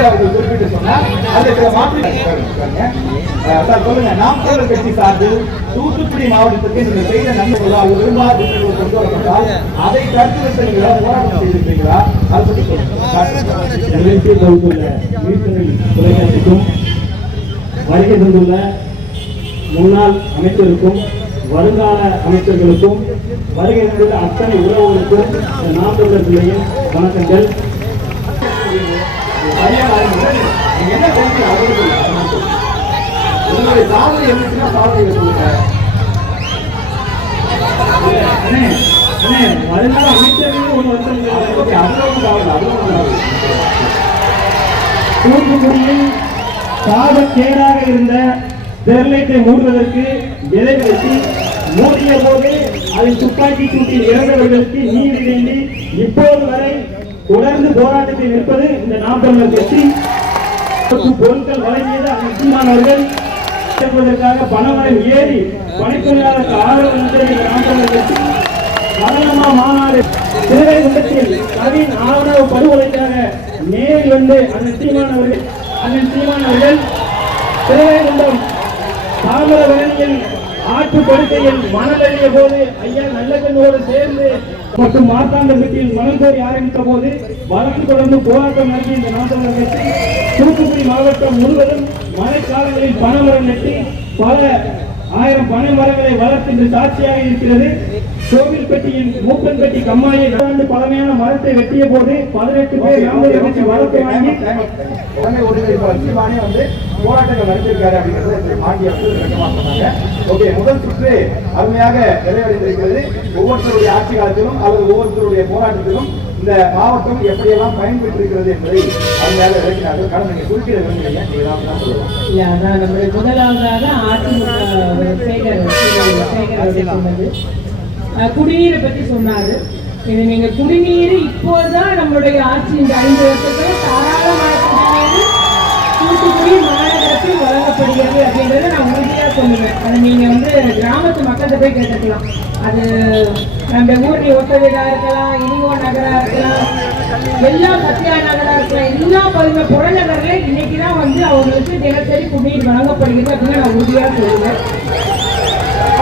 பேர் அவர்கள் குறிப்பிட்டு சொன்னார். அதுல சில மாற்று சார் சொல்லுங்க. நாம் தமிழர் கட்சி சார்பில் தூத்துக்குடி மாவட்டத்திற்கு நீங்க செய்த நன்மைகளா விரும்பாத கொண்டு வரப்பட்டால் அதை கருத்து வைத்தீங்களா, போராட்டம் செய்திருக்கீங்களா, அதை பற்றி தொலைக்காட்சிக்கும் வருகை தந்துள்ள முன்னாள் அமைச்சருக்கும் வருங்கால அமைச்சர்களுக்கும் வருகை தந்துள்ள அத்தனை உறவுகளுக்கும் நாம் தமிழர் பிள்ளையும் வணக்கங்கள். என்ன உங்களுடைய சாதனை என்ன சாதனை சொல்லுங்க. வருங்கால அமைச்சர்களும் ஒன்று தூத்துக்குடியில் சாதக்கேடாக இருந்த ஸ்டெர்லைட்டை மூடுவதற்கு விதை வைத்து மூடிய போது அதை துப்பாக்கி சூட்டில் இறந்தவர்களுக்கு நீதி வேண்டி இப்போது வரை தொடர்ந்து போராட்டத்தில் நிற்பது இந்த நாம் தமிழர் கட்சி. பொருட்கள் வழங்கியது முக்கியமானவர்கள் பணமரம் ஏறி பணித்தொழிலாளருக்கு ஆதரவு நாம் தமிழர் கட்சி மரணமா மாநாடு சிறுவைகுண்டத்தில் கவின் ஆணவ படுகொலைக்காக நேரில் வந்து அண்ணன் சீமானவர்கள் சிறுவைகுண்டம் தாமிரபரணியில் ஆற்றுப்படுக்கையில் மணல் அள்ளிய போது ஐயா நல்லகண்ணோடு சேர்ந்து மற்றும் மார்த்தாண்டத்தில் மணல் கோரி ஆரம்பித்த போது வழக்கு தொடர்ந்து போராட்டம் நடத்தி இந்த நாம் தமிழர் கட்சி தூத்துக்குடி மாவட்டம் முழுவதும் மழைக்காலங்களில் பனைமரம் நட்டி பல ஆயிரம் பனை மரங்களை வளர்த்து இன்று சாட்சியாக இருக்கிறது. கோவில்பட்டியின் மூப்பன்பட்டி கம்மாயை நடந்து பழமையான மரத்தை வெட்டிய போது 18 பேர் வளர்த்து வாங்கி வந்து போராட்டங்கள் நடத்திருக்காரு அப்படிங்கிறது மாண்டிய சொன்னாங்க. ஓகே, முதல் சுற்று அருமையாக நிறைவடைந்திருக்கிறது. ஒவ்வொருத்தருடைய ஆட்சி காலத்திலும் அல்லது ஒவ்வொருத்தருடைய போராட்டத்திலும் இந்த மாவட்டம் எப்படியெல்லாம் பயன்பெற்றிருக்கிறது என்பதை அருமையாக விளக்கினார்கள். கடந்த நீங்க குறிப்பிட விரும்புகிறீங்க, நீங்க தான் சொல்லலாம். நம்முடைய முதலாவதாக குடிநீரை பற்றி சொன்னாரு. இது நீங்க குடிநீர் இப்போதான் நம்மளுடைய ஆட்சி இந்த 5 வருஷத்துல தாராளமான குடிநீர் தூத்துக்குடி மாநகரத்தில் வழங்கப்படுகிறது அப்படின்றத நான் உறுதியா சொல்லுவேன். அதை நீங்க வந்து கிராமத்து மக்கள்கிட்ட போய் கேட்டுக்கலாம். அது நம்ம ஊரில் ஒத்த வீடா இருக்கலாம், இனிவோ நகரா இருக்கலாம், எல்லா சத்யா நகரா இருக்கலாம், எல்லா பகுதியுமே புறநகர்ல இன்னைக்குதான் வந்து அவங்களுக்கு தினசரி குடிநீர் வழங்கப்படுகிறது அப்படின்னு நான் உறுதியா சொல்லுவேன்.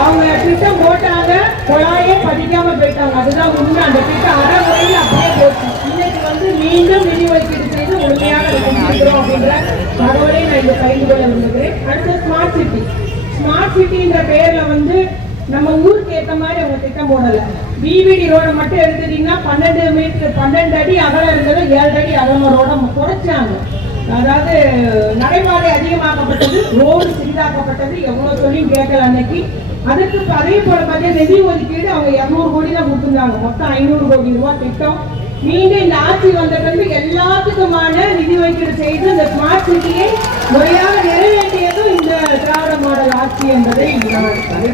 அவங்க திட்டம் போட்டாங்க, குழாயே பதிக்காம போயிட்டாங்க. அதுதான் உண்மை. அந்த திட்டம் அறமுறையில் அப்படியே போச்சு. இன்னைக்கு வந்து மீண்டும் நிதி ஒதுக்கீடு செய்து முழுமையாக செஞ்சிருக்கிறோம் அப்படின்ற தகவலை நான் இங்க பகிர்ந்து கொள்ள விரும்புகிறேன். அடுத்து ஸ்மார்ட் சிட்டின்ற பெயர்ல வந்து நம்ம ஊருக்கு ஏற்ற மாதிரி அவங்க திட்டம் போடல. பிவிடி ரோட மட்டும் எடுத்துட்டீங்கன்னா 12 அடி அகலம் இருந்தது 7 அடி அகலம் ரோட குறைச்சாங்க. அதாவது நடைபாதை அதிகமாக்கப்பட்டது, ரோடு சிறிதாக்கப்பட்டது. எவ்வளவு சொல்லியும் கேட்கல அன்னைக்கு. அதுக்கு அதே போல பார்த்தா நிதி ஒதுக்கீடு அவங்க 200 கோடி தான் கொடுத்துருந்தாங்க. மொத்தம் 500 கோடி ரூபாய் திட்டம். மீண்டும் இந்த ஆட்சி வந்த பிறகு எல்லாத்துக்குமான நிதி ஒதுக்கீடு செய்து இந்த ஸ்மார்ட் சிட்டியை முறையாக நிறைவேற்றியதும் இந்த திராவிட மாடல் ஆட்சி என்பதை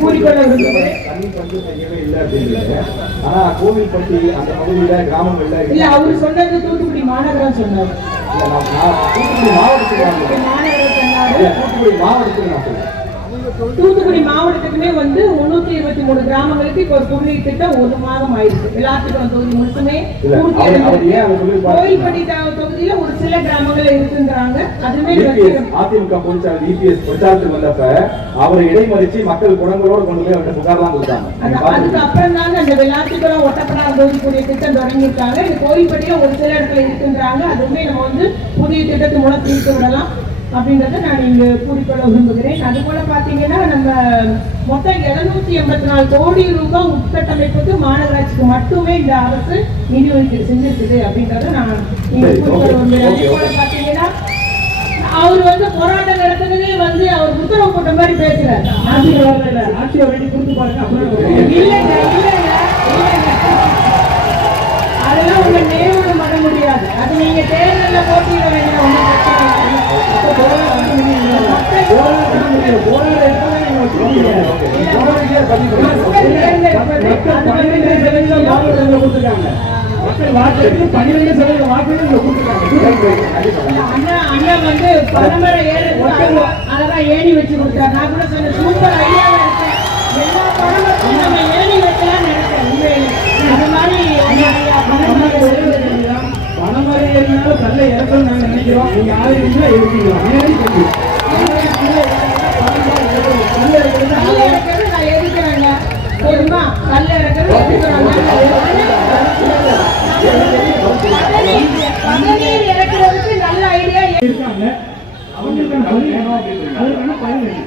கூறிக்கொள்ள விரும்புகிறேன். இல்ல, அவர் சொன்னது தூத்துக்குடி மாநகரம் சொன்னார். தூத்துக்குடி மாவட்டத்துக்குமே வந்து 323 கிராமங்களுக்கு இப்ப ஒரு குடிநீர் திட்டம் 1 மாதம் ஆயிருக்கு. விளாத்திக்குளம் தொகுதி முழுசுமே கோயில்பட்டி தொகுதியில ஒரு சில கிராமங்கள் இருக்குன்றாங்க. அதுமே அதிமுக பிரச்சாரத்துக்கு வந்தப்ப அவரை இடைமறிச்சு மக்கள் குடங்களோடு கொண்டு போய் அவர்கிட்ட புகார்லாம் கொடுத்தாங்க. அதுக்கு அப்புறம் தாங்க அந்த விளாத்திக்குளம் ஒட்டப்படாத தொகுதிக்குரிய திட்டம் தொடங்கியிருக்காங்க. இந்த கோயில்பட்டியில ஒரு சில இடத்துல இருக்குன்றாங்க. அதுவுமே நம்ம வந்து புதிய திட்டத்தை மூலம் தீர்த்து விடலாம் அப்படின்றத நான் இங்க கூறிக்கொள்ள விரும்புகிறேன். அது போல பாத்தீங்கன்னா நம்ம மொத்தம் 784 கோடி ரூபாய் உட்கட்டமைப்புக்கு மாநகராட்சிக்கு மட்டுமே இந்த அரசு நிதி ஒதுக்கீடு செஞ்சிருக்குது அப்படின்றத நான் இங்க கூறிக்கொள்ள விரும்புகிறேன். அதே போல பாத்தீங்கன்னா அவர் வந்து போராட்டம் நடத்துறதே வந்து அவர் உத்தரவு போட்ட மாதிரி பேசுறாரு. ஆட்சி அவரை கொடுத்து பாருங்க. இல்லைங்க, அதெல்லாம் உங்க நேரம் பண்ண முடியாது. அது நீங்க தேர்தல்ல போட்டியிட வேண்டிய அண்ணா வந்து பரம்பரை அதான் ஏணி வச்சு கொடுத்தாரு. நான் கூட சொன்ன சூப்பர் ஐடியாவா இருக்கேன். எல்லா பரம்பரையும் நம்ம ஏணி வைக்கலாம்னு நினைக்கிறேன். உண்மையிலே அது மாதிரி பணமரை ஏறினாலும் கல்லை இறக்கணும் நாங்க நினைக்கிறோம். நீங்க ஆதரிச்சா எடுத்துக்கலாம். நேரடி கல்வி கல்லை இறக்கிறது நான் எதுக்குறேங்க போதுமா? கல்ல இறக்கிறது பதநீர் இறக்குறதுக்கு நல்ல ஐடியா இருக்காங்க. அவங்களுக்கான அதுக்கான பயன் இருக்கு.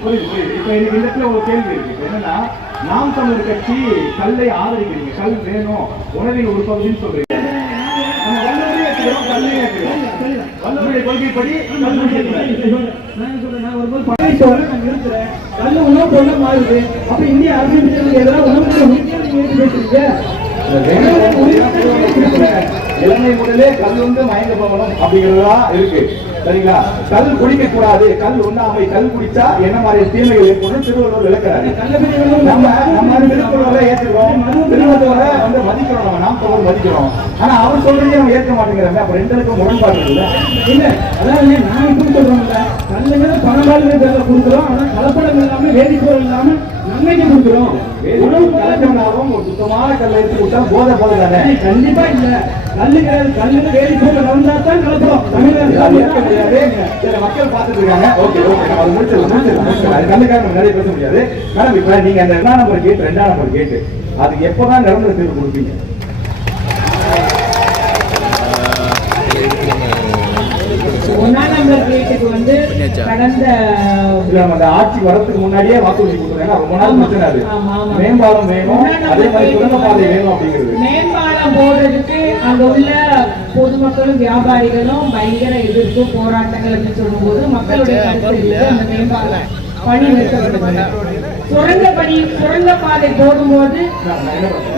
இப்ப எனக்கு இந்த இடத்துல ஒரு கேள்வி இருக்கு. என்னன்னா, நாம் தமிழர் கட்சி கல்லை ஆதரிக்கிறீங்க, கல் வேணும், உணவின் ஒரு பகுதின்னு சொல்றீங்க. நம்ம வல்லவரையும் ஏற்றுக்கிறோம், கல்லையும் ஏற்றுக்கிறோம். வல்லவருடைய கொள்கைப்படி கல் குடிக்கக்கூடாது. நான் சொல்றேன், நான் ஒரு பழனிச்சோரை நான் நிறுத்துறேன். நல்ல உணவு பொருளா மாறுது. அப்ப இந்திய அரசியலுக்கு எதிராக உணவு நீங்க பேசுறீங்க. இளமை முதலே கல் வந்து மயங்க போகணும் அப்படிங்கிறதா இருக்கு. சரிங்களா? கல் குடிக்க கூடாது, கல் உண்ணாமை, கல் குடிச்சா என்ன மாதிரி தீமைகள் ஏற்படும் திருவள்ளுவர் விளக்குறாரு. நம்ம திருக்குறளை ஏற்றுக்கிறோம், திருவள்ளுவரை வந்து மதிக்கிறோம், நம்ம நாம் தொடர் மதிக்கிறோம். ஆனா அவர் சொல்றதையும் நம்ம ஏற்க மாட்டேங்கிறாங்க. அப்ப ரெண்டுக்கும் முரண்பாடு இல்ல. இல்ல அதாவது நான் இப்படி சொல்றேன்ல, கல்லுங்க பணக்காரங்க பேர்ல கொடுக்குறோம். ஆனா கலப்படம் இல்லாம வேதிப்பொருள் இல்லாம நன்மைக்கு கொடுக்குறோம். கலப்படமாகவும் ஒரு சுத்தமான கல்லை எடுத்து கொடுத்தா போதை போதை தானே? கண்டிப்பா இல்ல. கல்லுங்க வேதிப்பொருள் கலந்தா தான் கலப்படம். சில மக்கள் பார்த்துட்டு இருக்காங்க. ஓகே ஓகே, அது முடிச்சிடலாம். அது கல்லுக்காக நிறைய பேச முடியாது. மேடம், இப்ப நீங்க அந்த 2ஆம் நம்பர் கேட் 2ஆம் நம்பர் கேட்டு அதுக்கு எப்பதான் நிரந்தர தீர்வு கொடுப்பீங்க? ஒன்னாம் நம்பர் கேட்டுக்கு வந்து கடந்த அந்த ஆட்சி வரதுக்கு முன்னாடியே வாக்குறுதி கொடுத்தாங்க. ரொம்ப நாள் பிரச்சனை அது. மேம்பாலம் வேணும், அதே மாதிரி சுரங்கப்பாதை வேணும் அப்படிங்கிறது. மேம்பாலம் போடுறதுக்கு அங்க உள்ள பொதுமக்களும் வியாபாரிகளும் பயங்கர எதிர்ப்பு போராட்டங்கள் அப்படின்னு சொல்லும் போது மக்களுடைய கருத்து அந்த மேம்பாலம் பணி நிறுத்தப்பட்டது. சுரங்கப்பாதை போடும்போது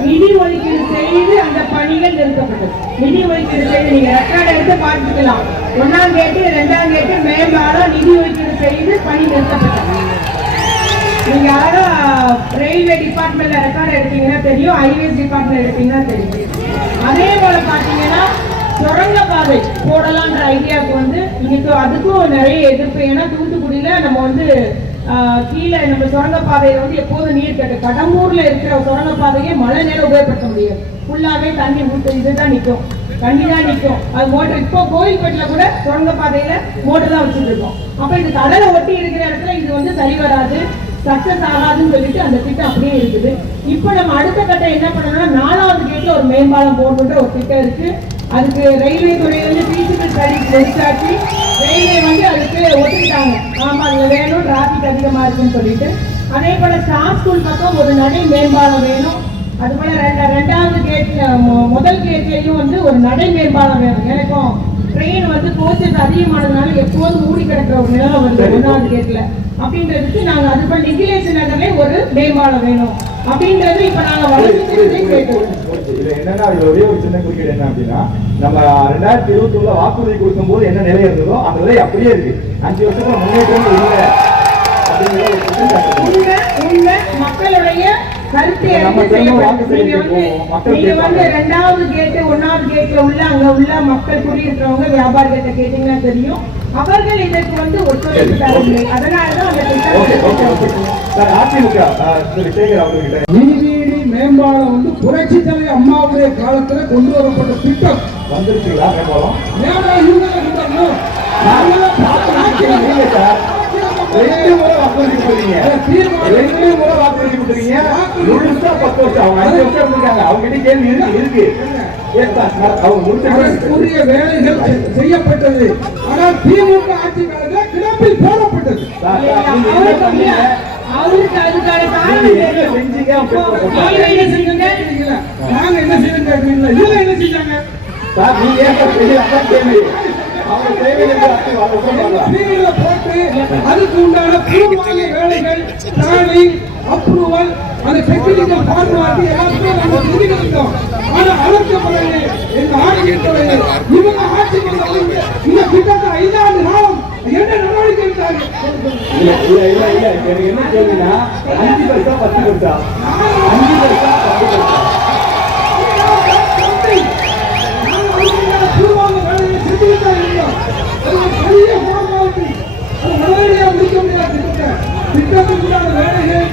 நிதி ஒதுக்கீடு செய்து அந்த பணிகள் நிறுத்தப்பட்டது. நிதி ஒதுக்கீடு செய்து நீங்க ரெக்கார்டு எடுத்து பார்த்துக்கலாம். 1ஆம் கேட்டு 2ஆம் கேட்டு மேம்பாலம் நிதி ஒதுக்கீடு செய்து பணி நிறுத்தப்பட்டது. நீங்க யாரும் ரயில்வே டிபார்ட்மெண்ட்ல ரெக்கார்டு எடுத்தீங்கன்னா தெரியும், ஹைவேஸ் டிபார்ட்மெண்ட் எடுத்தீங்கன்னா தெரியும். அதே போல பாத்தீங்கன்னா சுரங்கப்பாதை போடலான்ற ஐடியாவுக்கு வந்து இன்னைக்கு அதுக்கும் நிறைய எதிர்ப்பு. ஏன்னா தூத்துக்குடியில நம்ம வந்து கீழே நம்ம சுரங்கப்பாதையில வந்து எப்போதும் நீர் கட்டு. கடம்பூர்ல இருக்கிற சுரங்கப்பாதையை மழை நேரம் உபயோகப்படுத்த முடியாது. ஃபுல்லாவே தண்ணி ஊற்று இதுதான் நிற்கும், தண்ணி தான் நிற்கும். அது மோட்டர் இப்போ கோயில்பேட்டில கூட சுரங்கப்பாதையில மோட்டர் தான் வச்சுட்டு இருக்கோம். அப்ப இது கடலை ஒட்டி இருக்கிற இடத்துல இது வந்து சரி வராது, சக்சஸ் ஆகாதுன்னு சொல்லிட்டு அந்த திட்டம் அப்படியே இருக்குது. இப்போ நம்ம அடுத்த கட்டம் என்ன பண்ணணும்னா 4வது கேட்ல ஒரு மேம்பாலம் போடணுன்ற ஒரு திட்டம் இருக்கு. அதுக்கு ரயில்வே துறையில வந்து ஃபீஸிபிள் ஸ்டடி எடுத்தாச்சு. ரயில்வே வந்து அதுக்கு ஒத்துக்கிட்டாங்க, ஆமா அதுல வேணும், டிராபிக் அதிகமா இருக்குன்னு சொல்லிட்டு. அதே போல ஸ்டாஃப் ஸ்கூல் பக்கம் ஒரு நடை மேம்பாலம் வேணும். அது போல 2வது கேட்ல முதல் கேட்லயும் வந்து ஒரு நடை மேம்பாலம் வேணும். எனக்கும் ட்ரெயின் வந்து கோச்சஸ் அதிகமானதுனால எப்போதும் மூடி கிடக்கிற ஒரு நிலம் வருது 1வது கேட்ல. அப்படின்றதுக்கு நாங்க அது போல நெகிலேஷன் நகர்ல ஒரு மேம்பாலம் வேணும் அப்படின்றது இப்ப நாங்க வளர்ச்சி கேட்கிறோம். இது என்னன்னா, ஒரே ஒரு சின்ன குறிக்கீடு என்ன அப்படின்னா, நம்ம 2021 வாக்குறுதி கொடுக்கும் போது என்ன நிலை இருந்ததோ அந்த நிலை அப்படியே இருக்கு. 5 வருஷத்துல முன்னேற்றம் இல்லை அப்படிங்கிற மக்களுடைய கருத்தை நீங்க வந்து 2வது கேட்டு 1வது கேட்ல உள்ள அங்க உள்ள மக்கள் குடியிருக்கிறவங்க வியாபாரிகிட்ட கேட்டீங்கன்னா தெரியும், அவர்கள் இதற்கு வந்து ஒத்துழைப்பு தரவில்லை. அதனாலதான் அந்த நீதி மேம்பாலம் வந்து புரட்சி தலைவர் அம்மாவுடைய காலத்துல கொண்டு வரப்பட்ட திட்டம் வந்துருச்சுங்களா? மேம்பாலம் ரெண்டு முறை வாக்குறுதி கொடுத்தீங்க. 2 முறை வாக்குறுதி கொடுத்தீங்க. முழுசா 10 வருஷம் அவங்க 5 வருஷம் இருக்காங்க. அவங்க கிட்ட கேள்வி இருக்கு. உரிய வேலைகள் செய்யப்பட்டது. ஆனால் திமுக ஆட்சி காலத்தில் கிடப்பில் போடப்பட்டது. அவருக்கு அதுக்கான காரணம் நாங்க என்ன செய்யணும், இதுல என்ன செஞ்சாங்க? அதுக்கு உண்டான பூர்வாங்க வேலைகள், பிளானிங், அப்ரூவல், அந்த டெக்னிக்கல் ஃபார்மாலிட்டி எல்லாத்தையும் நம்ம தெரிவிக்கிறோம். ஆனா அதற்கு பிறகு எங்க ஆட்சித்துறை இவங்க ஆட்சி இந்த திட்டத்தை 5 ஆண்டு காலம் என்ன நடவடிக்கை எடுத்தாங்க? என்ன கேள்வினா 5 பைசா 10 பைசா 5 பைசா 10 பைசா பூர்வாங்க வேலையை செஞ்சுக்கிட்டா இருக்கோம். பெரிய ஃபார்மாலிட்டி அது உடனடியாக முடிக்க முடியாது. திட்டத்துக்குண்டான வேலைகள்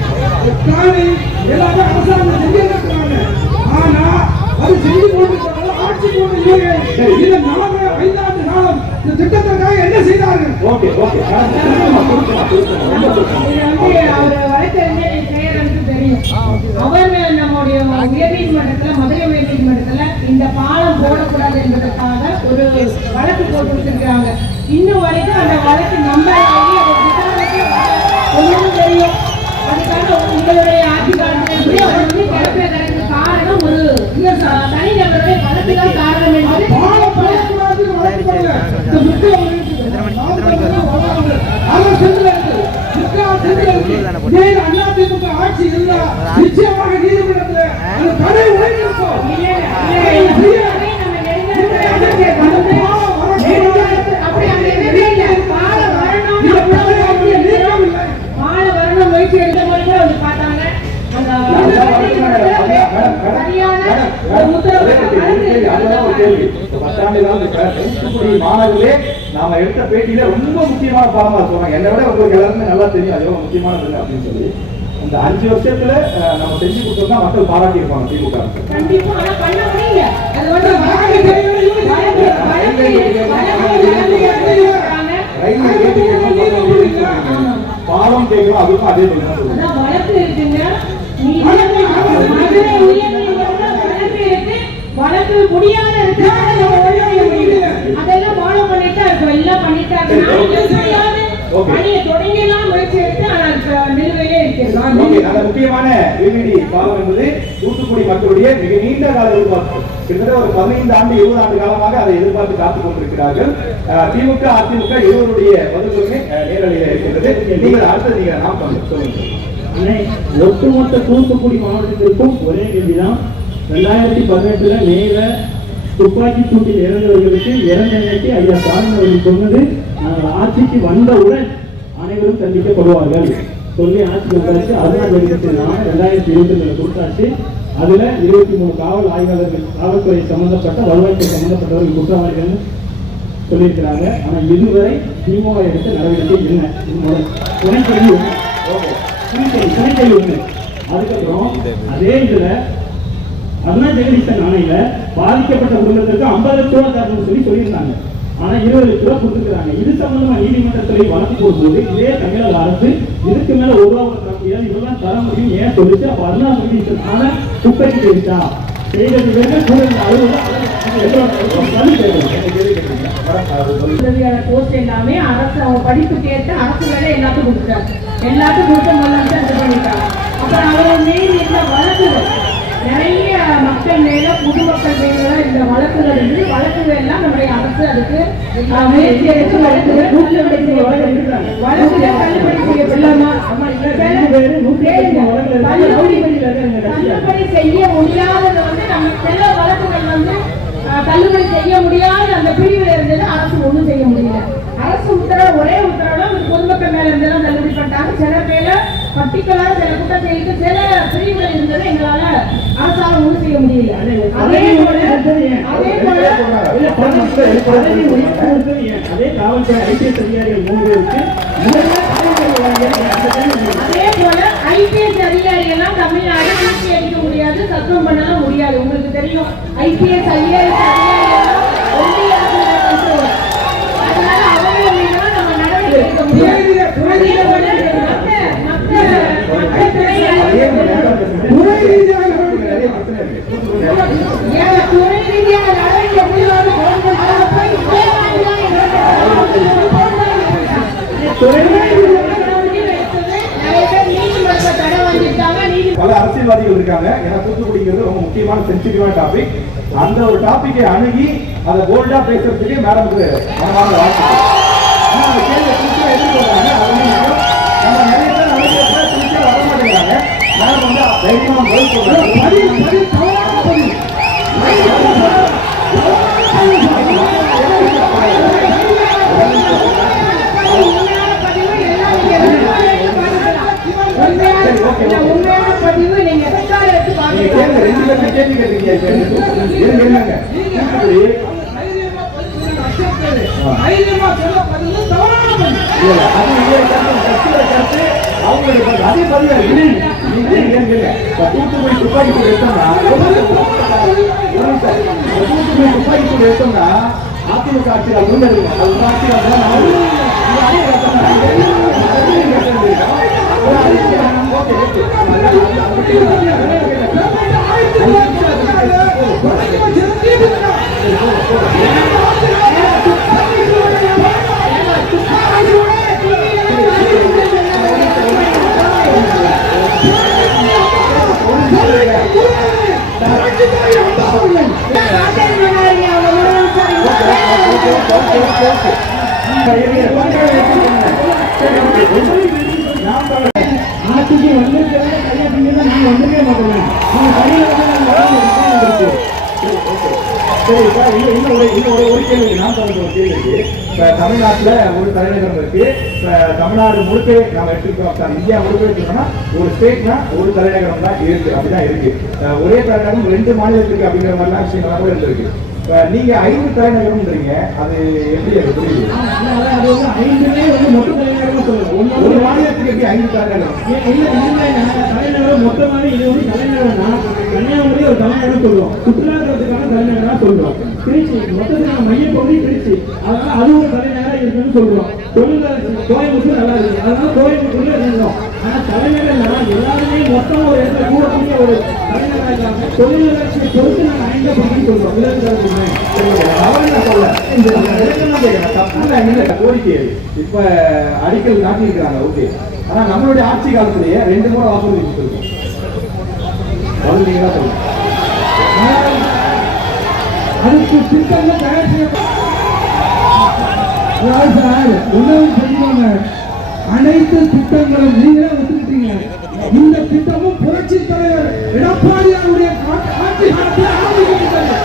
பிளானிங் எல்லாமே அரசாங்கம் செஞ்சிருக்கிறாங்க. ஆனா அது செஞ்சு கொண்டு ஆட்சி கொண்டு இல்லை. இதை நாம 5 இந்த திட்டத்திற்காக என்ன செய்தார்கள்? ஓகே ஓகே அவர் வழக்கறிஞர் செய்யறதுக்கு தெரியும். அவர் நம்முடைய உயர்நீதிமன்றத்துல, மதுரை உயர்நீதிமன்றத்துல இந்த பாலம் போடக்கூடாது என்பதற்காக ஒரு வழக்கு போட்டு வச்சிருக்காங்க. இன்னும் வரைக்கும் அந்த வழக்கு நம்பர் ஆகி அதை விசாரணைக்கு ஒன்றும் தெரியும். அதுக்காக உங்களுடைய ஆட்சி காலத்திலே அவர் வந்து கிளப்பியதற்கு காரணம் ஒரு தனிநபருடைய வழக்குதான் காரணம் என்பது ஆட்சி இருந்தா நிச்சயமாக நீதிமன்றத்தில் அந்த தடை உடைந்திருக்கும். மாணவர்களே, நாம எடுத்த பேட்டியில ரொம்ப முக்கியமான பாடமா சொன்னாங்க. என்னை விட உங்களுக்கு எல்லாருமே நல்லா தெரியும் அது எவ்வளவு முக்கியமானது அப்படின்னு சொல்லி. இந்த 5 வருஷத்துல நம்ம செஞ்சு கொடுத்தோம்னா மக்கள் பாராட்டி இருப்பாங்க திமுக. பாலம் கேட்கணும், அதுக்கும் அதே வழக்கு முடியாத அதெல்லாம் ஃபாலோ பண்ணிட்டா இருக்கும். எல்லாம் பண்ணிட்டாங்க. பணியை தொடங்கலாம் முயற்சி எடுத்து ஆனால் நிலுவையிலே இருக்கிறது. முக்கியமான விவிடி பாலம் என்பது தூத்துக்குடி மக்களுடைய மிக நீண்ட கால எதிர்பார்ப்பு. கிட்டத்தட்ட ஒரு 15 ஆண்டு 20 ஆண்டு காலமாக அதை எதிர்பார்த்து காத்துக் கொண்டிருக்கிறார்கள். திமுக அதிமுக இருவருடைய பதில்களுமே நேரடியில் இருக்கின்றது. நீங்கள் அடுத்தது நீங்க நாம் சொல்லுங்க. ஒட்டுமொத்த தூத்துக்குடி மாவட்டத்திற்கும் ஒரே கேள்விதான். 2018 மேல துப்பாக்கி சூட்டில் இறந்தவர்களுக்கு இறந்தனைக்கு ஐயா ஸ்டாலின் அவர்கள் சொன்னது, நாங்கள் ஆட்சிக்கு வந்தவுடன் அனைவரும் சந்திக்கப்படுவார்கள் சொல்லி ஆட்சிக்கு வந்தாச்சு. அதனால் வெளியிட்டு 2022 கொடுத்தாச்சு. அதுல 23 காவல் ஆய்வாளர்கள், காவல்துறை சம்பந்தப்பட்ட, வருவாய்த்துறை சம்பந்தப்பட்டவர்கள் குற்றவாளிகள் சொல்லியிருக்கிறாங்க. ஆனா இதுவரை திமுக எடுத்த நடவடிக்கை என்ன? துணைக்கல்வி ஒண்ணு. அதுக்கப்புறம் அதே இதுல அண்ணா ஜெகதீசன் ஆணையில பாதிக்கப்பட்ட குடும்பத்திற்கு 50 லட்சம் ரூபாய் தரணும்னு சொல்லியிருந்தாங்க. ஆனா 20 லட்சம் ரூபாய் கொடுத்துருக்காங்க. இது சம்பந்தமா நீதிமன்றத்தில் வழக்கு போடும்போது இதே தமிழக அரசு இதுக்கு மேல 1 ரூபா தர முடியாது, இதெல்லாம் தர முடியும் ஏன் சொல்லிச்சு. அப்ப அண்ணா ஜெகதீசன் ஆணை குப்பைக்கு போயிடுச்சா? செய்தது போஸ்ட் எல்லாமே அரசு அவங்க படிப்புக்கு ஏற்ற அரசு வேலை எல்லாத்துக்கும் கொடுத்துட்டாங்க. எல்லாத்துக்கும் கொடுத்த முதலமைச்சர் இது பண்ணிட்டாங்க. அப்புறம் அவர் மீறி இந்த வழக்குகள் நிறைய மக்கள் மேல, பொதுமக்கள் மேல இந்த வழக்குகள் இருந்து வழக்குகள் எல்லாம் நம்முடைய அரசு அதுக்கு முயற்சி எடுத்து வழக்குகள் தள்ளுபடி செய்ய முடியாதது வந்து நம்ம சில வழக்குகள் வந்து தள்ளுபடி செய்ய முடியாத அந்த பிரிவில் இருந்தது. அரசு ஒண்ணும் செய்ய முடியல. அரசு உத்தரவு ஒரே உத்தரவுல பொதுமக்கள் மேல இருந்தெல்லாம் தள்ளுபடி பண்ணிட்டாங்க. சில மேல பர்டிகுலரா சில குற்றம் செய்து சில பிரிவுகள் இருந்தது எங்களால அரசாங்கம் ஒண்ணும் செய்ய முடியல. அதே போல அதே காவல்துறை ஐபிஎஸ் அதிகாரிகள் 3 பேருக்கு அதே போல ஐபிஎஸ் அதிகாரிகள்லாம் தமிழ்நாடு தூக்கி அடிக்க முடியாது, சத்தம் பண்ணலாம் முடியாது. உங்களுக்கு தெரியும் ஐபிஎஸ் அதனால அவங்க மீது நம்ம நடவடிக்கை எடுக்க முடியாது. துறை ரீதியாக நடவடிக்கை முடியாது. பல அரசியல்வாதிகள் இருக்காங்க. ஏன்னா தூத்துக்குடிங்கிறது ரொம்ப முக்கியமான சென்சிட்டிவான டாபிக். அந்த ஒரு டாபிக்கை அணுகி அதை போல்டா பேசுறதுக்கு மேடமுக்கு மனமான வாழ்க்கை. ஆனா அந்த கேள்வியை திருச்சியா எதிர்கொள்றாங்க. நம்ம நிறைய பேர் திருச்சியா வர மாட்டேங்கிறாங்க. மேடம் வந்து தைரியமா பதில் சொல்றாங்க. அதிமுக ஆட்சியாளர் முன்னெடுங்க அது ஆட்சியாளர் ஆட்சிக்கு வந்திருக்கிறத கையாட்டீங்கன்னா நாங்க வந்துட்டே மாட்டோம். நீங்க கையில சரி சார், இன்னும் ஒரு கேள்வி நான் சொல்ற ஒரு கேள்வி இருக்கு. இப்ப தமிழ்நாட்டுல ஒரு தலைநகரம் இருக்கு. இப்ப தமிழ்நாடு முழுக்க நாம எடுத்துக்கிறோம் சார், இந்தியா முழுக்க எடுத்துக்கோம்னா ஒரு ஸ்டேட்னா ஒரு தலைநகரம் தான் இருக்கு, அப்படிதான் இருக்கு. ஒரே தலைநகரம் 2 மாநிலத்துக்கு அப்படிங்கிற மாதிரிலாம் விஷயங்கள்லாம் கூட இருந்திருக்கு. நீங்க 5 தலைநகரம்ன்றீங்க, அது எப்படி அது புரியுது? அது வந்து 5மே வந்து மொத்த தலைநகரம் சொல்லுவோம். ஒரு மாநிலத்துக்கு எப்படி 5 தலைநகரம்? தலைநகரம் மொத்தமாக இது வந்து தலைநகரம்னா கன்னியாகுமரி ஒரு தலைநகரம் சொல்லுவோம், சுற்றுலாத்துக்கான தலைநகரா சொல்றோம். திருச்சி மொத்தத்துக்கான மையப்பகுதி திருச்சி, அதனால அது ஒரு தலைநகரம் இருக்குன்னு சொல்றோம். தொழிலாளர் கோயம்புத்தூர் நல்லா இருக்கு, அதனால கோயம்புத்தூர்ல இருந்தோம். ஆனா தலைநகர்னா எல்லாருமே மொத்தம் ஒரு இடத்துல கூடக்கூடிய ஒரு தலைநகரம் இருக்காங்க. தொழிலாளர்களை பொறுத்து நாங்கள் 5 பகுதின்னு சொல்றோம். கோரிக்கை இப்ப அடிக்கல் நாட்டிருக்கிறாங்க, ஓகே. ஆனா நம்மளுடைய ஆட்சி காலத்திலேயே 2 முறை வாக்குறுதி கொடுத்திருக்கோம். அதுக்கு திட்டங்கள் தயார் செய்யப்பட்ட அனைத்து திட்டங்களும் நீங்களே ஒத்துக்கிட்டீங்க. இந்த திட்டமும் புரட்சி தலைவர் எடப்பாடியாருடைய ஆட்சி காலத்தில் ஆரம்பிக்கப்பட்டது.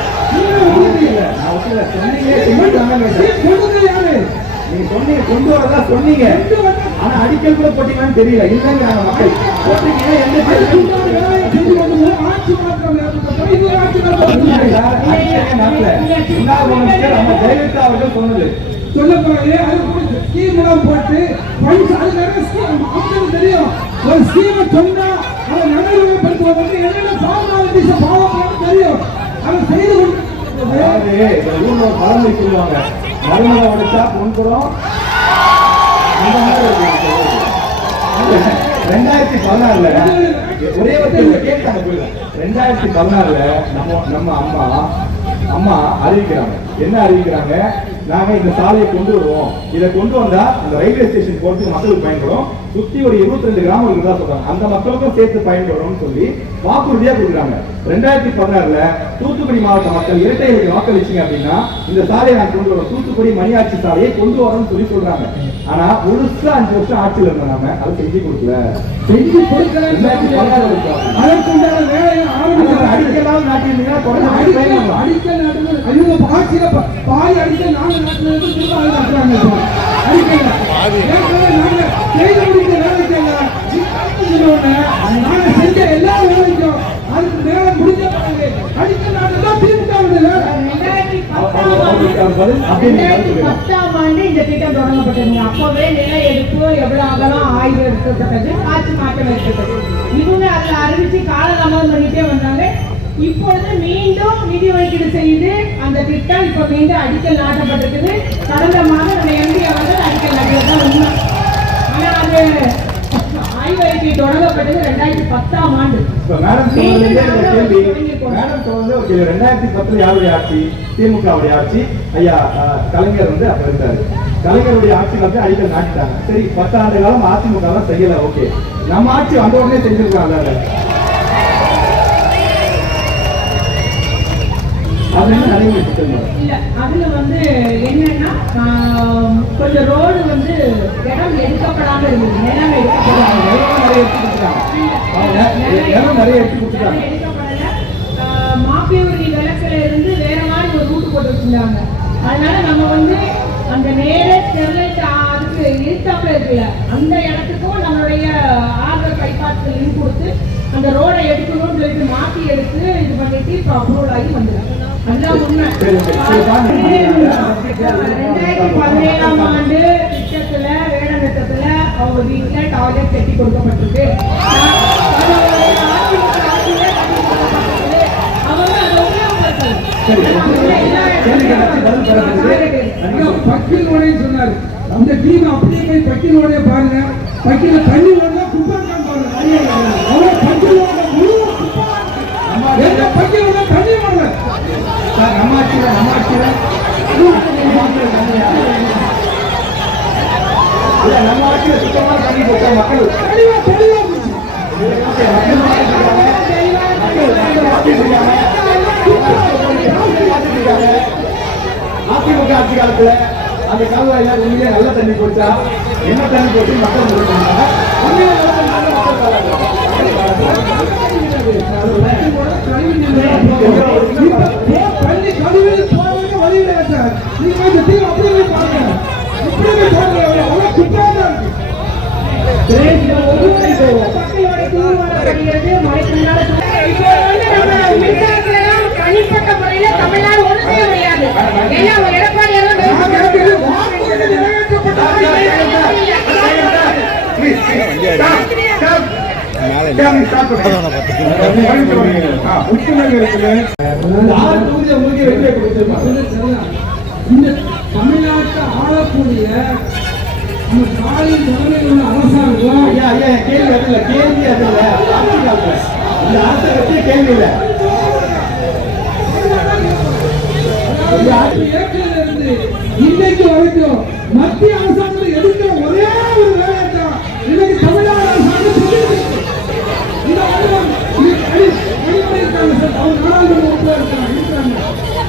நீங்க கொண்டு வரதா சொன்னீங்க, ஆனா அடிக்கல் கூட போட்டீங்கன்னு தெரியல. இல்லைங்க மக்கள் போட்டீங்கன்னா ஆட்சி மாற்றம் ஜெயலலிதா அவர்கள் சொன்னது சொல்லப்படுறது. அது ஸ்கீம் எல்லாம் போட்டு அது தெரியும். ஒரு ஸ்கீமை சொன்னா அதை நடைமுறைப்படுத்துவதற்கு என்னென்ன ஃபார்மாலிட்டிஸ் பாவம் தெரியும். அதை செய்து ஊர்ல பழமொழி சொல்லுவாங்க, மருமலை உடைச்சா பொன்புறம். 2016 ஒரே ஒரு கேட்டாங்க போயிடும். 2016 நம்ம அம்மா அறிவிக்கிறாங்க. என்ன அறிவிக்கிறாங்க? நாங்க இந்த சாலையை கொண்டு வருவோம், இதை கொண்டு வந்தா அந்த ரயில்வே ஸ்டேஷன் போறதுக்கு மக்களுக்கு பயன்படும், சுத்தி ஒரு 22 கிராமம் இருக்குதா சொல்றாங்க, அந்த மக்களுக்கும் சேர்த்து பயன்படும் சொல்லி வாக்குறுதியா கொடுக்குறாங்க. 2016 தூத்துக்குடி மாவட்ட மக்கள் இரட்டைகளுக்கு வாக்களிச்சிங்க அப்படின்னா இந்த சாலையை நான் கொண்டு வரோம், தூத்துக்குடி மணியாட்சி சாலையை கொண்டு வரோம்னு சொல்லி சொல்றாங்க. ஆனா முழுசா 5 வருஷம் ஆட்சியில் இருந்தாங்க, அதை செஞ்சு கொடுக்கல. அடிக்கலாம் நாட்டிருந்தீங்கன்னா அடிக்கல் ஆட்சியில பாதி அடிக்கல் நாங்க நாட்டுல நாங்க செஞ்ச எல்லா வேலைக்கும் அதுக்கு மேல முடிஞ்ச அடிக்கல் நாட்டுல இந்த திட்டம் தொடங்கப்பட்டது. அப்பவே நில எடுப்பு எவ்வளவு அகலம் ஆய்வு எடுக்கப்பட்டது, ஆட்சி மாற்றம் எடுக்கப்பட்டது. இவங்க அதை அறிவிச்சு காலதாமதம் பண்ணிட்டே வந்தாங்க. இப்பொழுது மீண்டும் நிதி ஒதுக்கீடு செய்து அந்த திட்டம் இப்ப மீண்டும் அடிக்கல் நாட்டப்பட்டிருக்குது. கடந்த மாதம் நம்ம எம்பி அவர்கள் அடிக்கல் நாட்டியதான் உண்மை. ஆனா அது ஆய்வறிக்கை தொடங்கப்பட்டது 2010ஆம் ஆண்டு. மேடம் சொல்றது 2010 யாருடைய ஆட்சி? திமுகவுடைய ஆட்சி. ஐயா கலைஞர் வந்து அப்ப இருந்தாரு. கலைஞருடைய ஆட்சி காலத்தில் அடிக்கல் நாட்டிட்டாங்க. சரி, 10 ஆண்டு காலம் அதிமுக தான் செய்யல, ஓகே. நம்ம ஆட்சி அந்த உடனே செஞ்சிருக்காங்க. இல்ல, அதுல வந்து என்னன்னா கொஞ்சம் ரோடு வந்து இடம் எடுக்கப்படாம இருந்தது. நிலம் எடுக்கப்படல. மாப்பியூரி விளக்குல இருந்து வேற மாதிரி ஒரு ரூட் போட்டு வச்சிருந்தாங்க. அதனால நம்ம வந்து அந்த நேர ஸ்டெர்லைட் அதுக்கு எதிர்த்தாப்புல இருக்குல்ல, அந்த இடத்துக்கும் நம்மளுடைய ஆர்டர் பைபாஸ்க்கு லிங்க் கொடுத்து அந்த ரோடை எடுக்கணும்னு சொல்லிட்டு மாற்றி எடுத்து இது பண்ணிட்டு இப்போ அப்ரூவல் ஆகி வந்துடும். அதுதான் உண்மை. 2017ஆம் ஆண்டு திட்டத்துல வேடநத்தத்துல அவங்க வீட்டுல டாய்லெட் கட்டி கொடுக்கப்பட்டிருக்கு. அவங்க அதை உபயோகப்படுத்தல. பக்கிலோட சொன்னாரு அந்த டீம் அப்படியே போய் பக்கிலோட பாருங்க. பக்கில தண்ணி ஓடல குப்பைக்கான் பாருங்க. அவர் பக்கிலோட முழு எந்த பக்கிலோட தண்ணி ஓடல சார் நம்மாட்சியில நம்ம ஆட்சியில சுத்தமான தண்ணி போட்டா மக்கள் தெளிவா போச்சு. அதிமுக ஆட்சி காலத்துல அந்த கால்வாயில உண்மையிலே நல்ல தண்ணி போச்சா, என்ன தண்ணி போச்சு மக்கள் சொல்லிட்டாங்க. தண்ணி கழிவு போறதுக்கு வழி இல்லை சார். நீங்க இந்த டீம் அப்படியே பாருங்க. இப்படியே பாருங்க. அவ்வளவு குப்பையா தனிப்பட்ட முறையில தமிழ்நாடு ஒண்ணு செய்ய முடியாது. ஏன்னா அவர் எடப்பாடி தமிழ்நாட்டை ஆளக்கூடிய ஸ்டாலின் தலைமையில் உள்ள அரசாங்கம் கேள்வி அது இல்ல, கேள்வி அது இல்ல. ஆட்சி காலத்துல இந்த அரசை பற்றி கேள்வி இல்லை. ஏற்றிலிருந்து இன்னைக்கு வரைக்கும் மத்திய அரசாங்கம் எடுக்கிற ஒரே ஒரு வேலையை தான் இன்னைக்கு தமிழ்நாடு அரசாங்கம் செஞ்சிருக்கு.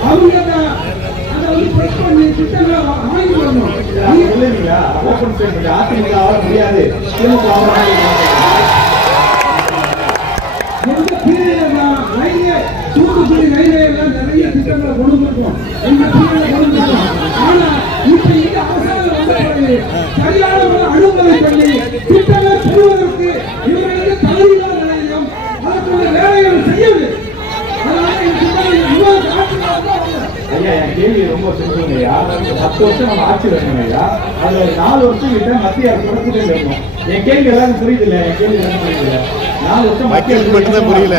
அவங்க திட்டங்களை வாங்கி வரணும். அதிமுக ஆள முடியாது, திமுக தூத்துக்குடி ரயில்வே எல்லாம் நிறைய திட்டங்களை கொண்டு வந்திருக்கோம். இந்த திட்டங்களை கொண்டு வந்திருக்கோம். ஆனா இப்ப இந்த அரசாங்கம் வந்த பிறகு சரியான ஒரு அனுமதி பண்ணி திட்டங்களை பெறுவதற்கு இவர்களுக்கு தகுதியில்லாத நிலையம் அதற்குள்ள வேலைகள் செய்யவில்லை. அதனால ஐயா என் கேள்வி ரொம்ப சிம்பிள் ஐயா. 10 வருஷம் நம்ம ஆட்சி வரணும் ஐயா. அதுல ஒரு 4 வருஷம் கிட்ட மத்திய அரசோட கூட்டணி இருக்கணும். என் கேள்வி எல்லாரும் புரியுது இல்ல? என் கேள்வி எல்லாரும் புரியுது இல்ல? 4 வருஷம் மத்திய அரசு புரியல.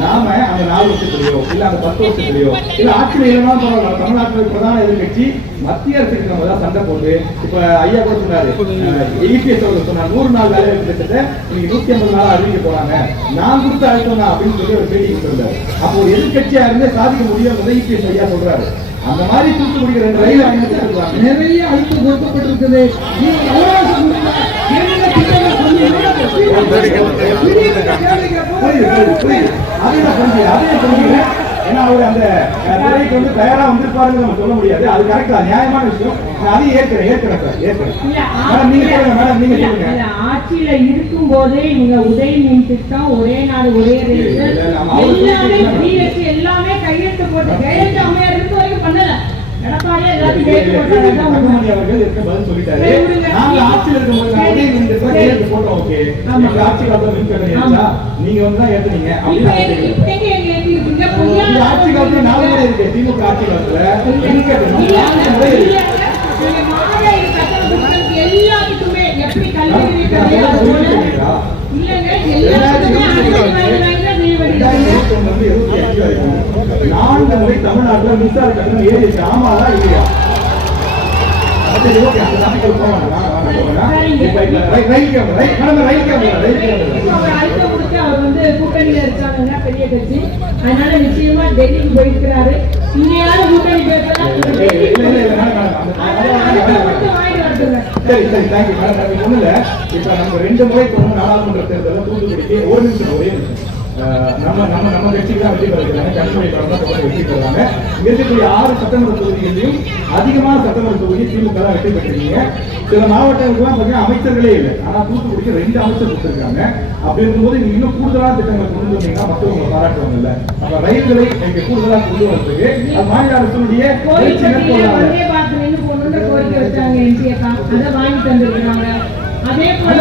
நாம அந்த 4 வருஷத்துலயோ இல்ல அந்த 10 வருஷத்துலயோ இல்ல ஆட்சியில இல்லைன்னா பரவாயில்ல, தமிழ்நாட்டில் பிரதான எதிர்கட்சி மத்திய அரசுக்கு நம்ம தான் சண்டை போட்டு இப்ப ஐயா கூட சொன்னாரு, EPS அவர்கள் சொன்னார் 100 நாள் வேலை திட்டத்தை இன்னைக்கு 150 நாளா அறிவிக்க போறாங்க, நான் கொடுத்து அழைத்தோங்க அப்படின்னு சொல்லி ஒரு பேட்டி கொடுத்திருந்தாரு. அப்போ ஒரு எதிர்கட்சியா இருந்து சாதிக்க முடியும் EPS ஐயா சொல்றாரு. அந்த மாதிரி தூத்துக்குடி 2 ரயில் வாங்கி நிறைய அழுத்தம் கொடுக்கப்பட்டிருக்குது. ஏன்னா அவர் அந்த துறைக்கு வந்து தயாரா வந்திருப்பாருன்னு நம்ம சொல்ல முடியாது. அது கரெக்டா நியாயமான விஷயம். அதையும் ஏற்கிறேன் சார், ஏற்கிறேன். மேடம் நீங்க சொல்லுங்க, மேடம் நீங்க சொல்லுங்க. ஆட்சியில இருக்கும் போதே இவங்க உதய மின் திட்டம், ஒரே நாடு ஒரே ரேட் எல்லாமே கையெழுத்து போட்டு கையெழுத்து அம்மையார் இருந்து வரைக்கும் பண்ணல. எடப்பாடியே எல்லாத்தையும் அவர்கள் இருக்க பதில் சொல்லிட்டாரு. நாங்க ஆட்சியில் இருக்கும்போது நான் உதய மின் திட்டம் கையெழுத்து போட்டோம். ஓகே, எங்க ஆட்சி காலத்துல மின் கட்டணம் நீங்க வந்து தான் ஏத்துனீங்க. ஆட்சி காலத்துல 4 முறை இருக்கு. திமுக ஆட்சி காலத்துல எல்லாத்துக்குமே எப்படி கல்வி தமிழ்நாட்டில் மின்சார கட்டணம் ஏறிச்சு. ஆமாவா இல்லையா? கூட்டணியில இருக்காங்க பெரிய கட்சி, அதனால நிச்சயமா டெல்லிக்கு போயிருக்கிறாரு. இங்கேயாவது கூட்டணி பேசலாம். சரி சரி, தேங்க்யூ மேடம். ஒண்ணுல இப்ப நம்ம 2 முறை நாடாளுமன்ற தேர்தலில் தூத்துக்குடிக்கு ஒரு நிமிஷம் ஒரே நிமிஷம் நம்ம கட்சிக்கு தான் வெற்றி பெறுகிறாங்க. கனிமொழி வெற்றி பெறுறாங்க. இருக்கக்கூடிய 6 சட்டமன்ற தொகுதிகளிலும் அதிகமான சட்டமன்ற தொகுதி திமுக தான் வெற்றி பெற்றிருக்கீங்க. சில மாவட்டங்களுக்குலாம் பார்த்தீங்கன்னா அமைச்சர்களே இல்லை. ஆனா தூத்துக்குடிக்கு 2 அமைச்சர் கொடுத்திருக்காங்க. அப்படி இருக்கும்போது நீங்க இன்னும் கூடுதலான திட்டங்களை கொண்டு வந்தீங்கன்னா மக்கள் உங்களை பாராட்டுவாங்க இல்ல? அப்ப ரயில்களை நீங்க கூடுதலா கொண்டு வந்ததுக்கு அது மாநில அரசுடைய கோரிக்கை வச்சாங்க. அதை வாங்கி தந்துருக்காங்க. அதே போல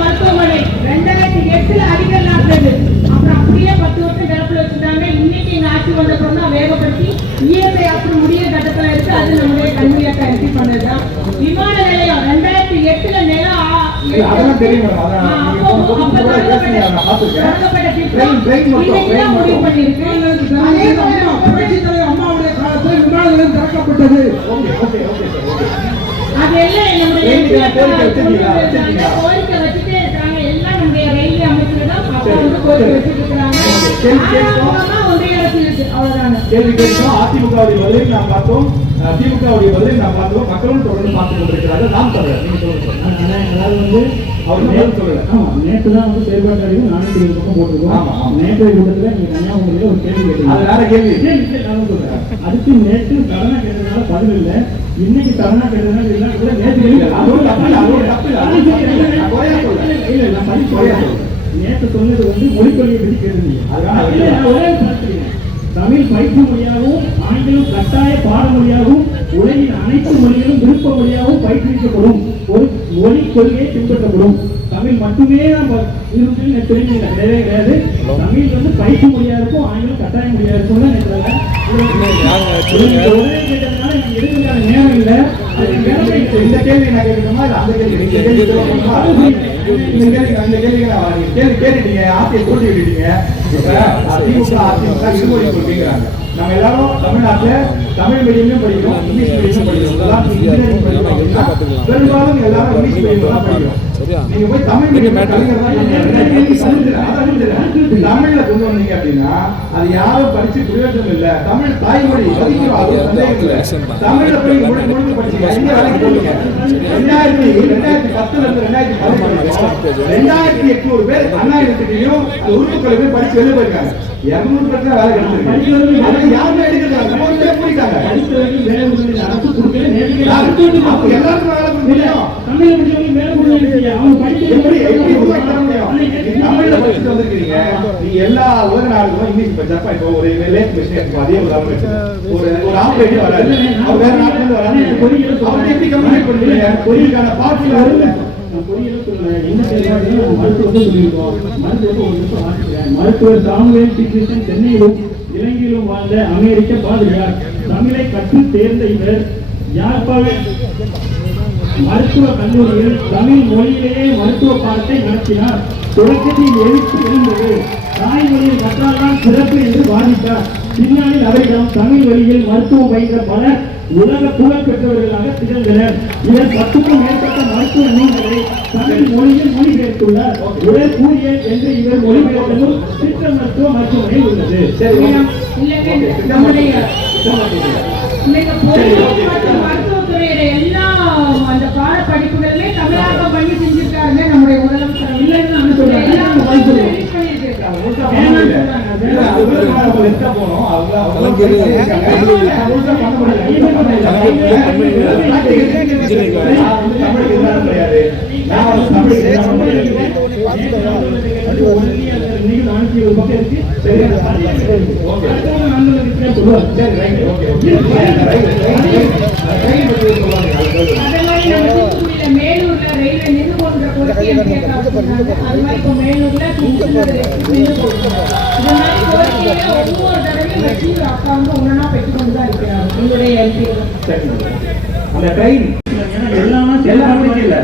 மருத்துவமனை 2008 அடிக்கல் நாட்டுறது. அப்புறம் அப்படியே 10 வருஷம் கிடப்புல வச்சுட்டாங்க. இன்னைக்கு எங்க ஆட்சி வந்தப்பறம் தான் வேகப்படுத்தி இஎஸ்ஐ அப்புறம் முடிய கட்டத்துல இருக்கு. அது நம்முடைய கல்வியாக்க எம்பி பண்ணதுதான். விமான நிலையம் 2008 நிலம் அதெல்லாம் தெரியும் மேடம். அதான் நீங்க போன கூட பேசுனீங்க, நான் பார்த்திருக்கேன். ட்ரெயின் மட்டும் புரட்சி தலைவர் அம்மாவுடைய காலத்தில் விமான நிலையம் திறக்கப்பட்டது. Okay okay okay sir, okay. அதெல்லாம் நம்முடைய கோரிக்கை வச்சுட்டே இருக்காங்க. எல்லாம் நம்முடைய ரயில்வே அமைச்சர் தான் அப்பா வந்து கோரிக்கை வச்சுட்டு இருக்காங்க. ஒன்றிய அரசு இருக்கு, அவ்வளவுதாங்க. கேள்வி கேட்டோம். அதிமுகவுடைய பதிலை நாம் பார்த்தோம், திமுகவுடைய பதிலை நாம் பார்த்தோம். மக்களும் தொடர்ந்து பார்த்துக் கொண்டிருக்கிறார்கள். நாம் சொல்றேன், நீங்க சொல்லுங்க. அதாவது வந்து அவர் நேரம் சொல்லல. ஆமா, நேற்று தான் வந்து செயல்பாட்டு அறிவு 420 பக்கம் போட்டிருக்கோம். ஆமா, ஆமா. நேற்றைய கூட்டத்துல நீங்க கன்னியாகுமரியில ஒரு கேள்வி கேட்டீங்க. அது வேற கேள்வி. அதுக்கு நேற்று தவணா கேட்டதுனால பதில் இல்லை, இன்னைக்கு தவணா கேட்டதுனால இல்லை. கூட நேற்று அதோட தப்பு இல்லை, அதோட தப்பு இல்லை. நான் குறையா சொல்றேன். இல்ல, நான் படி குறையா சொல்றேன். நேற்று சொன்னது வந்து மொழிக்கொள்கையை பற்றி கேட்டிருந்தீங்க. அதனால ஒரே பார்த்துக்கிறேன். தமிழ் பயிற்று மொழியாகவும் ஆங்கிலம் கட்டாய பாடமொழியாகவும் உலகின் அனைத்து மொழிகளும் விருப்ப மொழியாகவும் பயிற்றுவிக்கப்படும் ஒரு மொழி கொள்கையை பின்பற்றப்படும். தமிழ் மட்டுமே நம்ம இருந்து தெரிஞ்சு கிடையவே கிடையாது. தமிழ் வந்து பயிற்று மொழியா இருக்கும், ஆங்கிலம் கட்டாய மொழியா இருக்கும். ஒரே கேட்டதுனால நீங்க எடுக்கிறதுக்கான நேரம் இல்லை. இந்த கேள்வி நான் கேட்கணுமா இல்ல அந்த கேள்வி? இந்த கேள்வி கேட்டுட்டீங்க, ஆட்சியை தோண்டி விட்டுட்டீங்க. அதிமுக இருமொழி கொள்கைங்கிறாங்க. நம்ம எல்லாரும் தமிழ்நாட்டுல தமிழ் மீடியம் படிக்கிறோம், இங்கிலீஷ் மீடியம் படிக்கிறோம். இன்ஜினியரிங் படிக்கிறோம், பெரும்பாலும் எல்லாரும் இங்கிலீஷ் மீடியம் தான் படிக்கிறோம். நீங்க போய் தமிழ் மீடியம் தமிழ்ல கொண்டு வந்தீங்க அப்படின்னா அது யாரும் படிச்சு பிரயோஜனம் இல்ல. தமிழ் தாய்மொழி மதிக்கிறோம், அது சந்தேகம் இல்ல. தமிழ்ல போய் முழுக்க படிச்சீங்க, எங்க வேலைக்கு போறீங்க? 2010ல இருந்து 2800 பேர் அண்ணா யூனிவர்சிட்டியும் உறுப்புகளை போய் படிச்சு வெளியே போயிருக்காங்க. 200 பேர் தான் வேலை கிடைச்சிருக்கு. அதை யாருமே எடுக்கிறாங்க, போயிட்டாங்க. அரசு கொடுக்கல. எல்லாருக்கும் வேலை முடியும். தமிழ் படிச்சவங்க மேல கொடுக்க அவங்க படிக்க எப்படி உருவாக்க முடியும்? தமிழ்ல படிச்சுட்டு வந்திருக்கீங்க. நீங்க எல்லா உலக நாடுகளும் இங்கிலீஷ் இப்ப ஜப்பான் இப்போ ஒரு லேக் மிஷின் அதே ஒரு ஆபரேட்டர் வராது, அவர் வேற நாட்டுல இருந்து வராது. அவங்க எப்படி கம்யூனிகேட் பண்ணுவீங்க? பொறியியலுக்கான பாட்டில் வருது. மருத்துவர் சாமுவேல் டிக்ரிசன் சென்னையிலும் இலங்கையிலும் வாழ்ந்த அமெரிக்க பாதிரியார். தமிழை கற்று தேர்ந்த இவர் யாழ்ப்பாணம் மருத்துவ கல்லூரியில் தமிழ் மொழியிலேயே மருத்துவ பாடத்தை நடத்தினார். தொடக்கத்தில் எழுத்து எழுந்தது, தாய்மொழியில் கற்றால்தான் சிறப்பு என்று வாதிட்டார். பின்னாளில் அவரிடம் தமிழ் வழியில் மருத்துவம் பயின்ற பலர் உலக புகழ் பெற்றவர்களாக திகழ்ந்தனர். இவர் 10க்கும் மேற்பட்ட மருத்துவ நூல்களை தமிழ் மொழியில் மொழிபெயர்த்துள்ளார். உடல் கூறியல் என்று இவர் மொழிபெயர்த்ததும் சித்த மருத்துவ மருத்துவமனை உள்ளது. மருத்துவத்துறையோட எல்லா அந்த பாட படிப்புகளிலே தமிழாக்கம் பண்ணி செஞ்சிருக்காங்க நம்முடைய முதலமைச்சர். இல்லைன்னு நான் சொல்றேன். மேலூர்ல ரயில்வே நின்று போன்ற கோரிக்கை அது மாதிரி இப்போ மேலூர்ல ஒவ்வொரு தடவையும் வச்சு அப்பா வந்து ஒன்னா பெற்றுக்கொண்டுதான் இருக்கிறாங்க உங்களுடைய எம்பி. அந்த ட்ரெயின் எல்லாமே இல்ல.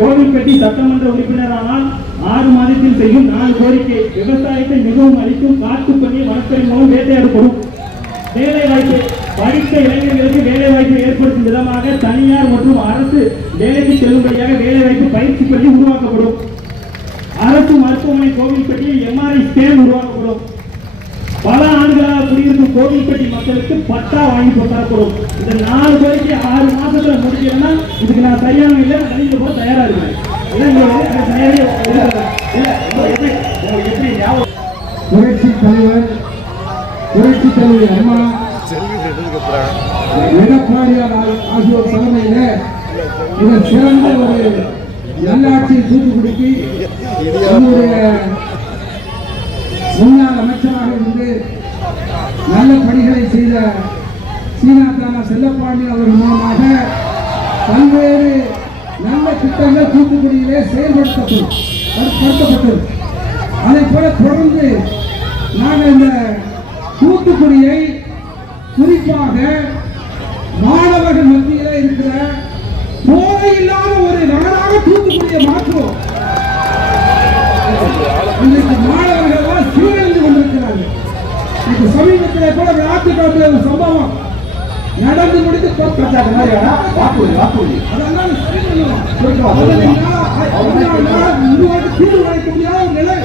கோவில்பட்டி சட்டமன்ற உறுப்பினரானால் 6 மாதத்தில் செய்யும் 4 கோரிக்கை. விவசாயத்தை மிகவும் அளிக்கும் காட்டுப்பணி வனத்துறை மூலம் வேட்டையாடப்படும். வேலை வாய்ப்பு படித்த இளைஞர்களுக்கு வேலை வாய்ப்பு ஏற்படுத்தும் விதமாக தனியார் மற்றும் அரசு வேலைக்கு செல்லும்படியாக வேலை வாய்ப்பு பயிற்சி பள்ளி உருவாக்கப்படும். அரசு மருத்துவமனை கோவில்பட்டியில் MRI ஸ்கேன் உருவாக்கப்படும். பல ஆண்டுகளாக குடியிருக்கும் கோவில்பட்டி மக்களுக்கு பட்டா வாங்கி தரப்படும். இந்த 4 கோரிக்கை 6 மாசத்துல முடிக்கணும்னா இதுக்கு நான் சரியான இல்லை, கணித போக தயாரா இருக்கிறேன். புரட்சி தலைவர் அம்மா எடப்பாடியார் ஆகியோர் தலைமையில இதன் சிறந்த ஒரு நல்லாட்சியை தூத்துக்குடிக்கு நம்முடைய முன்னாள் அமைச்சராக இருந்து நல்ல பணிகளை செய்த சீனாத்தான செல்லப்பாண்டியன் அவர்கள் மூலமாக பல்வேறு நல்ல திட்டங்கள் தூத்துக்குடியிலே செயல்படுத்தப்பட்டது. அதை போல தொடர்ந்து நாங்கள் இந்த தூத்துக்குடியை குறிப்பாக இருக்கிறேன். போதை இல்லாத ஒரு நாடாக தூத்துக்குடியை மாற்றுவோம். இன்றைக்கு மாணவர்கள் எல்லாம் சீரழிந்து கொண்டிருக்கிறார்கள். இப்ப சமீபத்தில் கூட விழாத்துக்காட்டு ஒரு சம்பவம் நடந்து முடிந்து அதெல்லாம் சரி பண்ணுவோம். தீர்வு அளிக்க முடியாத ஒரு நிலை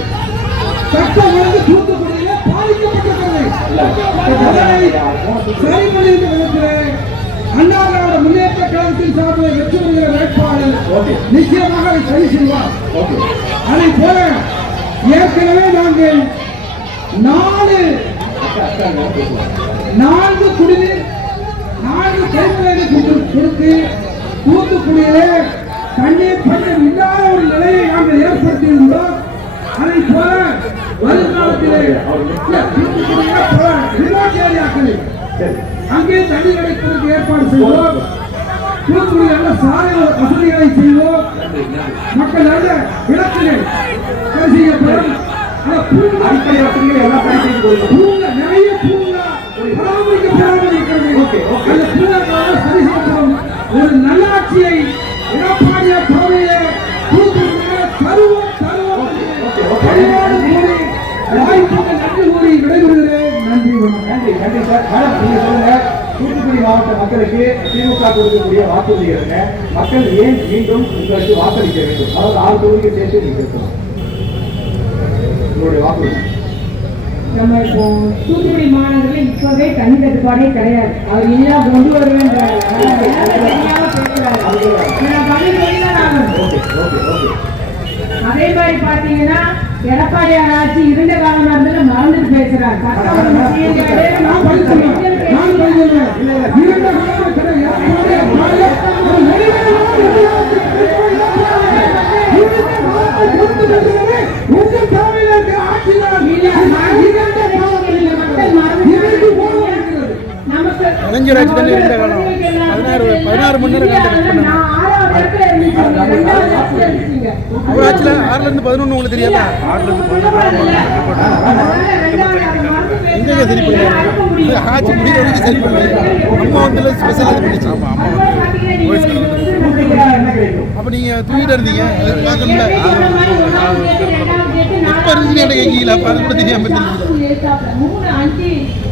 சட்டம் ஒழுங்கு தூத்துக்குடியிலே பாதிக்கப்பட்டிருக்கிறது. சரி பண்ணிட்டு இருக்கிறேன். அண்ணா திராவிட முன்னேற்ற கழகத்தின் சார்பில் வெற்றி பெறுகிற வேட்பாளர் நிச்சயமாக அதை சரி செய்வார். அதை போல ஏற்கனவே நாங்கள் 4 குடிநீர் 4 கைக்குழாய்களை கொடுத்து தூத்துக்குடியிலே தண்ணீர் பஞ்சம் இல்லாத ஒரு நிலையை நாங்கள் ஏற்படுத்தியிருந்தோம். அதை போல வருங்காலத்திலே அங்கே தண்ணி கிடைப்பதற்கு ஏற்பாடு செய்வோம். தூத்துக்குடி நல்ல சாலை வசதிகளை செய்வோம். மக்கள் நல்ல விளக்குகள் செய்யப்படும். நிறைய பூங்கா பராமரிக்கப்படாமல் சரி செய்யப்படும். ஒரு நல்லாட்சியை எடப்பாடிய தலைமையை தூத்துக்குடியிலே தருவோம். வாய்ப்புக்கு நன்றி கூறி விடைபெறுகிறேன். நன்றி நன்றி சார். மேடம் நீங்க சொல்லுங்க, தூத்துக்குடி மாவட்ட மக்களுக்கு திமுக கொடுக்கக்கூடிய வாக்குறுதி இருக்க மக்கள் ஏன் மீண்டும் உங்களுக்கு வாக்களிக்க வேண்டும்? அதாவது 6 தொகுதிக்கு சேர்த்து நீங்க இருக்கணும் உங்களுடைய வாக்குறுதி. நம்ம இப்போ தூத்துக்குடி மாநகரில் இப்பவே தண்ணி தட்டுப்பாடே கிடையாது. அவர் இல்லா கொண்டு வருவேன்றாரு. அதே மாதிரி பாத்தீங்கன்னா எடப்பாடியார் ஆட்சி இருந்த காலம் இருந்தாலும் மறந்துட்டு பேசுறாரு. கலைஞராட்சி தானே இருந்த காலம் 16 மணி நேரம் அவர் ஆட்சியில் 6ல இருந்து 11 உங்களுக்கு தெரியாதா? 6ல இருந்து 11 எங்க சரி பண்ணி ஆட்சி முடிகிற வரைக்கும் சரி பண்ணி அம்மா வந்து ஸ்பெஷல் இது பண்ணிச்சு. அப்போ நீங்கள் தூக்கிட்டு இருந்தீங்க, அது பார்க்கணும்ல. இப்போ இருந்துச்சு என்ன கேட்கல, அப்போ அது கூட தெரியாமல் தெரியுது. 3-5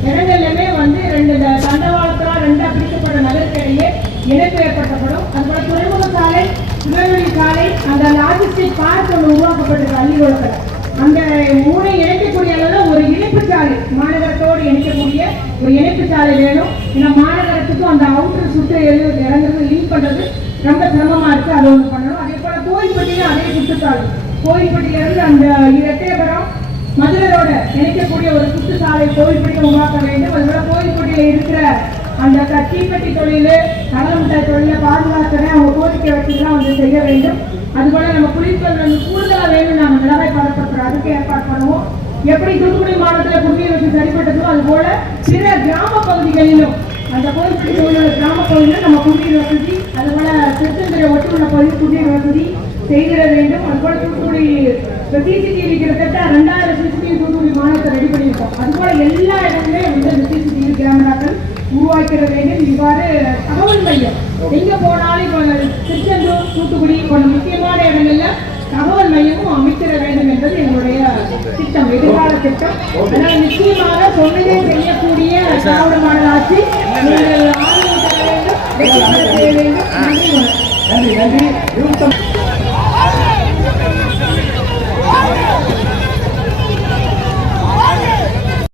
இடங்கள்லமே வந்து 2 தண்டவாளத்தால் 2 பிரிக்கப்பட்ட நகருக்கிடையே இணைப்பு ஏற்படுத்தப்படும். அதுபோல துறைமுக சாலை, திருநெல்வேலி சாலை, அந்த லாஜிஸ்டிக் பார்க் ஒன்று உருவாக்கப்பட்டிருக்கு அள்ளிக்குளத்தில். அந்த 3 இணைக்கக்கூடிய அளவில் ஒரு இணைப்பு சாலை, மாநகரத்தோடு இணைக்கக்கூடிய ஒரு இணைப்பு சாலை வேணும். ஏன்னா மாநகரத்துக்கும் அந்த அவுட்டர் சுற்று இறங்குறது லிங்க் பண்றது ரொம்ப சிரமமா இருக்கு. அது ஒன்று பண்ணணும். அதே போல கோயில்பட்டியிலும் அதே சுற்றுச்சாலை, கோயில்பட்டியிலிருந்து அந்த எட்டயபுரம் மதுரையோட இணைக்கக்கூடிய ஒரு சுற்றுச்சாலை கோயில்பட்டியை உருவாக்க வேண்டும். அதுபோல கோயில்பட்டியில இருக்கிற அந்த தீப்பெட்டி தொழில், கடலமிட்டாய் தொழிலை பாதுகாக்கிறேன் அவங்க கோரிக்கை வச்சுதான் வந்து செய்ய வேண்டும். அதுபோல நம்ம குடிப்பது கூடுதலா வேணும். நாங்கள் மிளகாய் பதப்படுத்துறோம், அதுக்கு ஏற்பாடு பண்ணுவோம். எப்படி தூத்துக்குடி மாவட்டத்தில் குடிநீர் வசதி சரிப்பட்டதோ அது போல பிற கிராம பகுதிகளிலும் அந்த கோயில்பட்டி தொழில் கிராம பகுதியில் நம்ம குடிநீர் வசதி, அதுபோல திருச்செந்துறை ஒட்டுள்ள பகுதி குடிநீர் வசதி செய்திட வேண்டும். அதுபோல தூத்துக்குடி சிசிடிவி கிட்டத்தட்ட 2000 சிசிடிவி தூத்துக்குடி மாநிலத்தை ரெடி பண்ணியிருக்கோம். அதுபோல எல்லா இடங்களுமே வந்து அந்த சிசிடிவி கேமராக்கள் உருவாக்கிட வேண்டும். இவ்வாறு தகவல் மையம் எங்க போனாலும் இப்போ திருச்செந்தூர், தூத்துக்குடி போன்ற முக்கியமான இடங்கள்ல தகவல் மையமும் அமைக்கிற வேண்டும் என்பது எங்களுடைய திட்டம், எதிர்கால திட்டம். அதனால் நிச்சயமாக சொன்னதே செய்யக்கூடிய திராவிட மாடல் ஆட்சி நீங்கள் ஆதரவு தர வேண்டும், வெற்றி பெற வேண்டும். நன்றி. நன்றி.